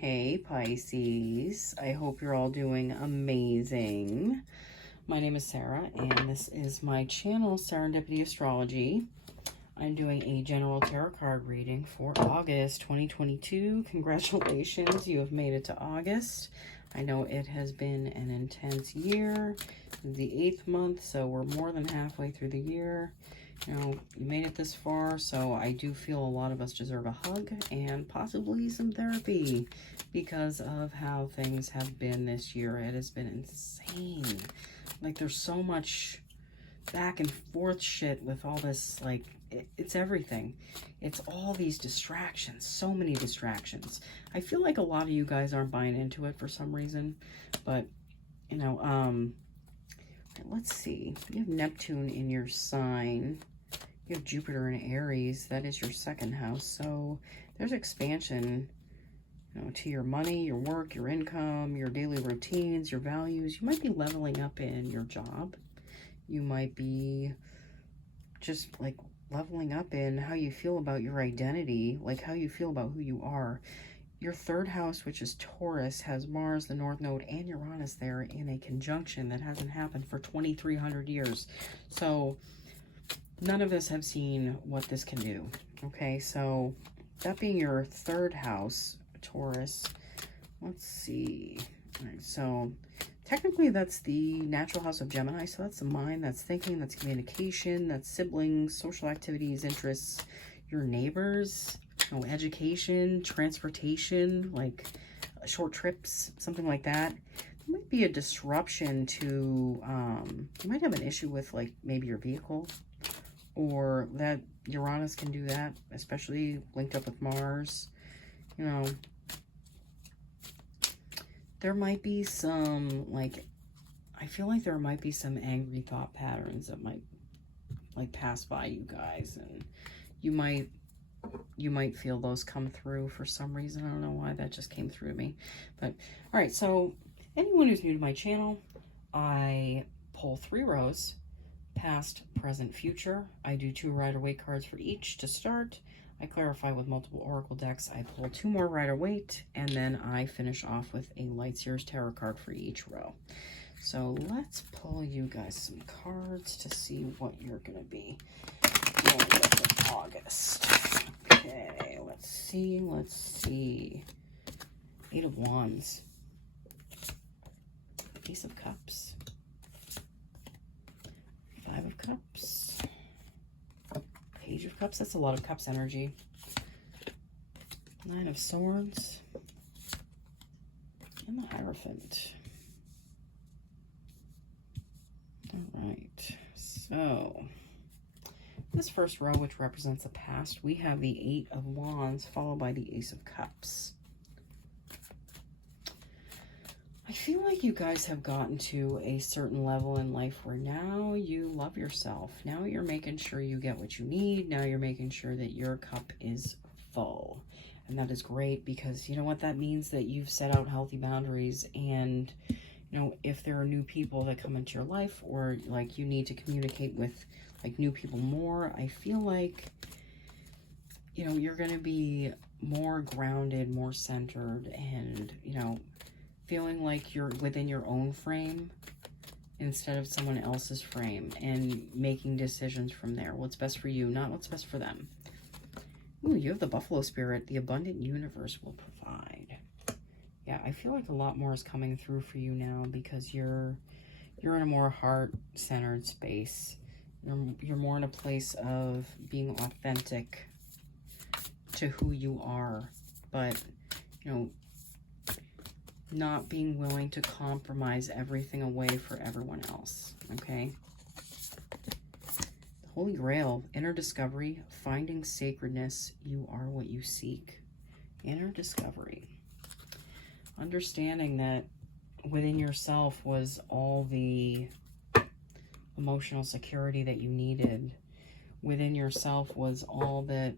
Hey Pisces, I hope you're all doing amazing. My name is Sarah and this is my channel, Serendipity Astrology. I'm doing a general tarot card reading for August 2022. Congratulations, you have made it to August. I know it has been an intense year, the 8th month, so we're more than halfway through the year. You know, you made it this far, so I do feel a lot of us deserve a hug and possibly some therapy because of how things have been this year. It has been insane. Like, there's so much back and forth shit with all this, like, it's everything. It's all these distractions, so many distractions. I feel like a lot of you guys aren't buying into it for some reason, but, you know, let's see. You have Neptune in your sign. You have Jupiter in Aries. That is your second house. So there's expansion, you know, to your money, your work, your income, your daily routines, your values. You might be leveling up in your job. You might be just like leveling up in how you feel about your identity, like how you feel about who you are. Your third house, which is Taurus, has Mars, the North Node, and Uranus there in a conjunction that hasn't happened for 2,300 years. So none of us have seen what this can do. Okay, so that being your third house, Taurus, let's see. All right, so technically that's the natural house of Gemini. So that's the mind, that's thinking, that's communication, that's siblings, social activities, interests, your neighbors, you know, education, transportation, like short trips, something like that. There might be a disruption to, you might have an issue with like maybe your vehicle, or that Uranus can do that, especially linked up with Mars. You know, there might be some, like, I feel like there might be some angry thought patterns that might like pass by you guys, and you might feel those come through for some reason. I don't know why that just came through to me. But all right, so anyone who's new to my channel, I pull 3 rows, past, present, future. I do 2 Rider-Waite cards for each to start. I clarify with multiple oracle decks. I pull 2 more Rider-Waite, and then I finish off with a Light Seers tarot card for each row. So let's pull you guys some cards to see what you're going to be dealing with in August. Okay, let's see. 8 of Wands. Ace of Cups. 5 of Cups. Page of Cups. That's a lot of Cups energy. 9 of Swords. And the Hierophant. Alright, so this first row, which represents the past, we have the 8 of Wands followed by the Ace of Cups. I feel like you guys have gotten to a certain level in life where now you love yourself. Now you're making sure you get what you need. Now you're making sure that your cup is full. And that is great, because you know what that means? That you've set out healthy boundaries, and you know, if there are new people that come into your life, or like you need to communicate with like new people more, I feel like, you know, you're going to be more grounded, more centered, and, you know, feeling like you're within your own frame instead of someone else's frame, and making decisions from there. What's best for you, not what's best for them. Ooh, you have the Buffalo Spirit. The abundant universe will provide. Yeah, I feel like a lot more is coming through for you now, because you're in a more heart-centered space. You're more in a place of being authentic to who you are, but, you know, not being willing to compromise everything away for everyone else, okay? The Holy Grail, inner discovery, finding sacredness. You are what you seek. Inner discovery. Understanding that within yourself was all the emotional security that you needed. Within yourself was all that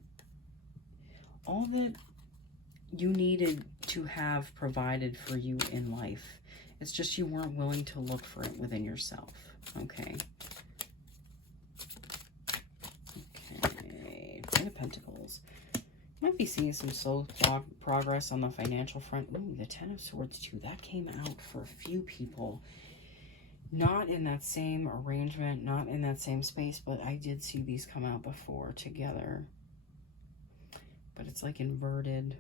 you needed to have provided for you in life. It's just you weren't willing to look for it within yourself. Okay. Okay. Knight of Pentacles. Might be seeing some slow progress on the financial front. Ooh, the Ten of Swords too. That came out for a few people. Not in that same arrangement, not in that same space, but I did see these come out before together. But it's like inverted.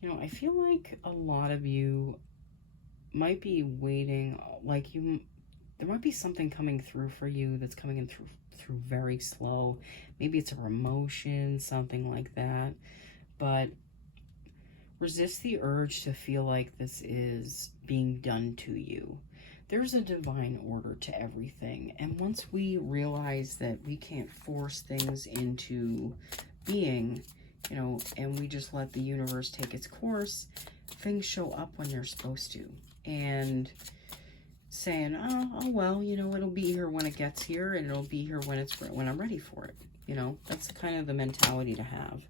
You know, I feel like a lot of you might be waiting, like there might be something coming through for you that's coming in through very slow. Maybe it's a promotion, something like that. But resist the urge to feel like this is being done to you. There's a divine order to everything. And once we realize that we can't force things into being, you know, and we just let the universe take its course, things show up when they're supposed to. And saying, oh well, you know, it'll be here when it gets here, and it'll be here when I'm ready for it. You know, that's kind of the mentality to have.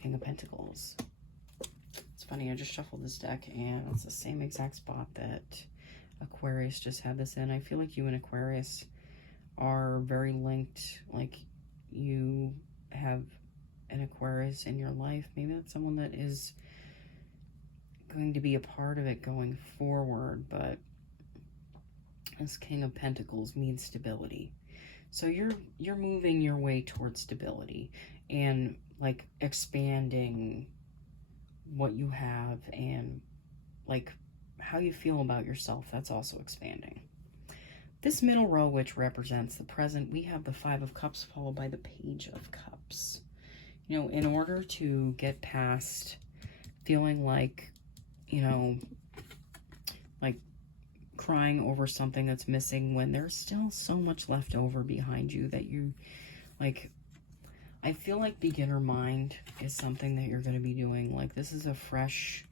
King of Pentacles. It's funny, I just shuffled this deck, and it's the same exact spot that Aquarius just had this in. I feel like you and Aquarius are very linked. Like, you have an Aquarius in your life. Maybe that's someone that is going to be a part of it going forward, but this King of Pentacles means stability. So you're moving your way towards stability and like expanding what you have, and like how you feel about yourself, that's also expanding. This middle row, which represents the present, we have the Five of Cups followed by the Page of Cups. You know, in order to get past feeling like, you know, like crying over something that's missing when there's still so much left over behind you that you, like, I feel like beginner mind is something that you're going to be doing. Like, this is a fresh,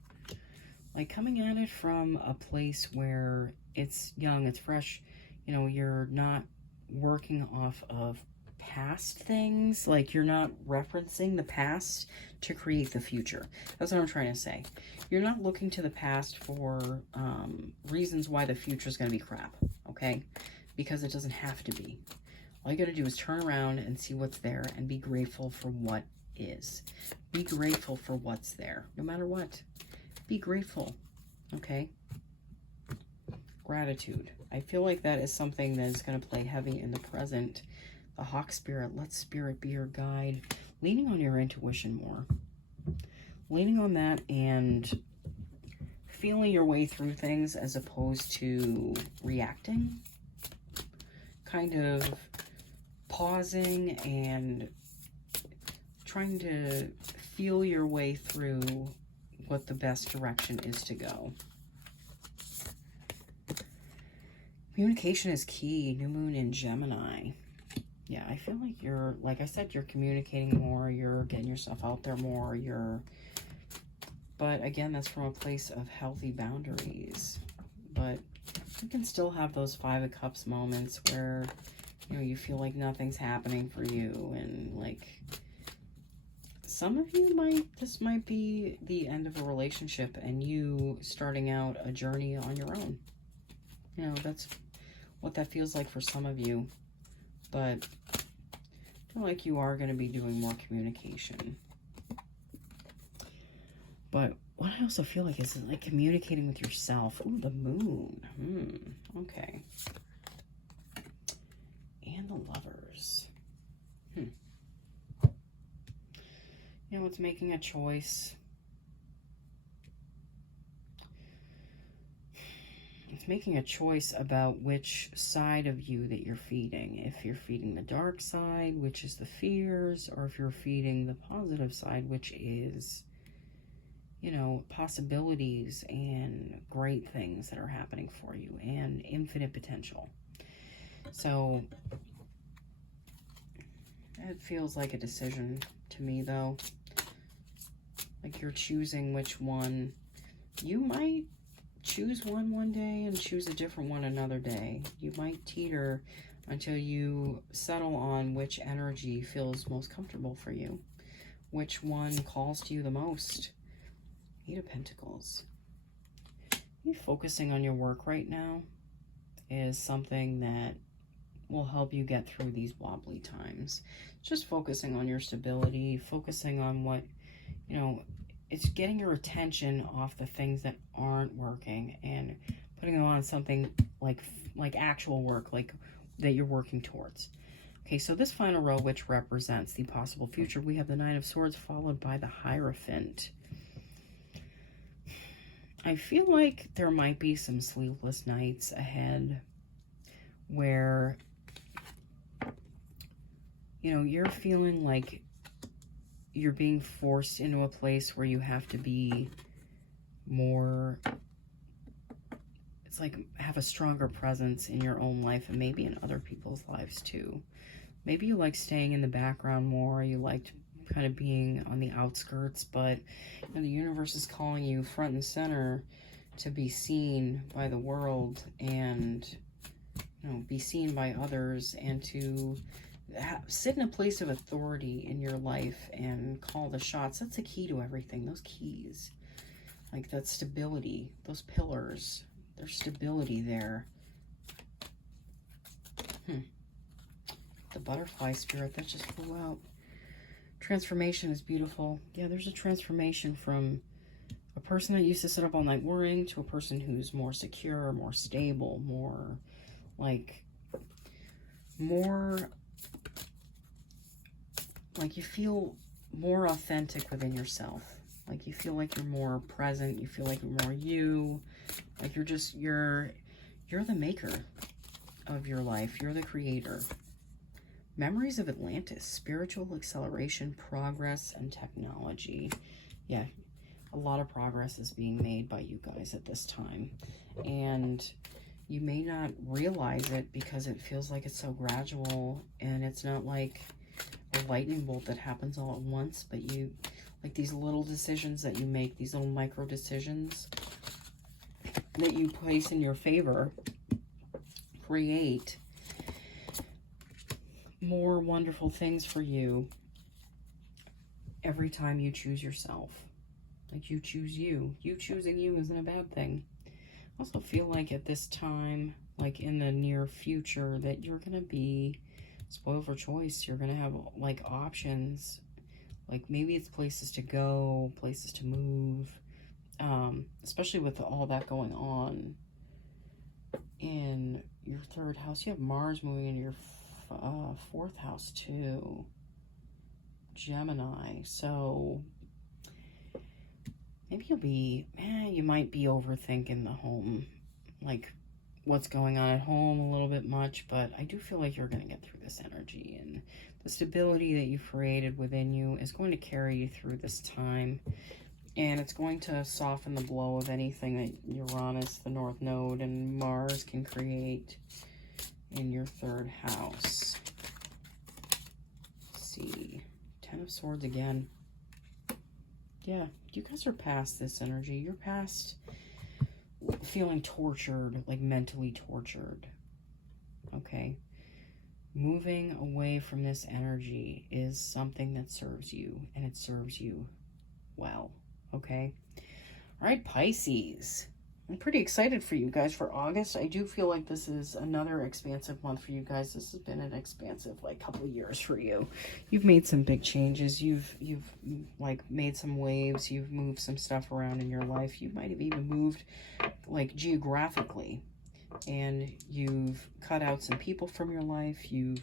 like, coming at it from a place where it's young, it's fresh. You know, you're not working off of past things. Like, you're not referencing the past to create the future. That's what I'm trying to say. You're not looking to the past for reasons why the future is going to be crap, okay? Because it doesn't have to be. All you got to do is turn around and see what's there and be grateful for what is. Be grateful for what's there, no matter what. Be grateful, okay? Gratitude. I feel like that is something that is going to play heavy in the present. The Hawk Spirit, let Spirit be your guide. Leaning on your intuition more. Leaning on that and feeling your way through things as opposed to reacting. Kind of pausing and trying to feel your way through what the best direction is to go. Communication is key. New moon in Gemini. Yeah, I feel like you're, like I said, you're communicating more, you're getting yourself out there more, but again, that's from a place of healthy boundaries. But you can still have those Five of Cups moments where, you know, you feel like nothing's happening for you, and like, some of you this might be the end of a relationship and you starting out a journey on your own. You know, that's what that feels like for some of you. But I feel like you are going to be doing more communication. But what I also feel like is like communicating with yourself. Ooh, the moon. Okay. And the Lovers. You know, it's making a choice. It's making a choice about which side of you that you're feeding. If you're feeding the dark side, which is the fears, or if you're feeding the positive side, which is, you know, possibilities and great things that are happening for you and infinite potential. So it feels like a decision to me, though. Like you're choosing which one. You might choose one day and choose a different one another day. You might teeter until you settle on which energy feels most comfortable for you. Which one calls to you the most. Eight of Pentacles. You focusing on your work right now is something that will help you get through these wobbly times. Just focusing on your stability, focusing on what you know, it's getting your attention off the things that aren't working and putting them on something like actual work, like that you're working towards. Okay, so this final row, which represents the possible future, we have the Nine of Swords followed by the Hierophant. I feel like there might be some sleepless nights ahead where, you know, you're feeling like you're being forced into a place where you have to be more, it's like have a stronger presence in your own life and maybe in other people's lives too. Maybe you like staying in the background more, you liked kind of being on the outskirts, but you know, the universe is calling you front and center to be seen by the world and, you know, be seen by others, and to sit in a place of authority in your life and call the shots. That's the key to everything. Those keys, like that stability, those pillars, there's stability there. The butterfly spirit that just flew out. Transformation is beautiful. Yeah, there's a transformation from a person that used to sit up all night worrying to a person who's more secure, more stable, more like you feel more authentic within yourself. Like you feel like you're more present, you feel like you're more you, like you're the maker of your life, you're the creator. Memories of Atlantis, spiritual acceleration, progress, and technology. Yeah, a lot of progress is being made by you guys at this time. And you may not realize it because it feels like it's so gradual and it's not like a lightning bolt that happens all at once, but you, like these little decisions that you make, these little micro decisions that you place in your favor, create more wonderful things for you every time you choose yourself. Like you choose you. You choosing you isn't a bad thing. I also feel like at this time, like in the near future, that you're going to be spoiled for choice. You're going to have like options. Like maybe it's places to go, places to move. Especially with all that going on in your third house. You have Mars moving into your fourth house too, Gemini. So maybe you might be overthinking the home, like what's going on at home a little bit much, but I do feel like you're going to get through this energy, and the stability that you've created within you is going to carry you through this time, and it's going to soften the blow of anything that Uranus, the North Node, and Mars can create in your third house. Let's see. Ten of Swords again. Yeah, you guys are past this energy. You're past feeling tortured, like mentally tortured. Okay? Moving away from this energy is something that serves you, and it serves you well. Okay? All right, Pisces. I'm pretty excited for you guys for August. I do feel like this is another expansive month for you guys. This has been an expansive like couple of years for you. You've made some big changes. You've like made some waves. You've moved some stuff around in your life. You might have even moved like geographically, and you've cut out some people from your life. You've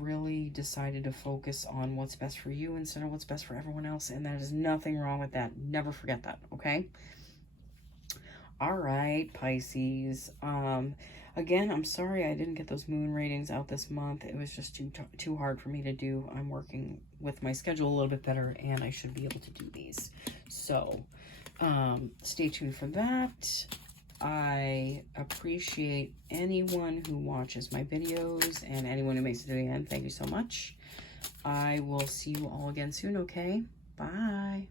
really decided to focus on what's best for you instead of what's best for everyone else, and there is nothing wrong with that. Never forget that, okay? All right, Pisces. Again, I'm sorry I didn't get those moon readings out this month. It was just too hard for me to do. I'm working with my schedule a little bit better, and I should be able to do these. So, stay tuned for that. I appreciate anyone who watches my videos and anyone who makes it to the end. Thank you so much. I will see you all again soon, okay? Bye.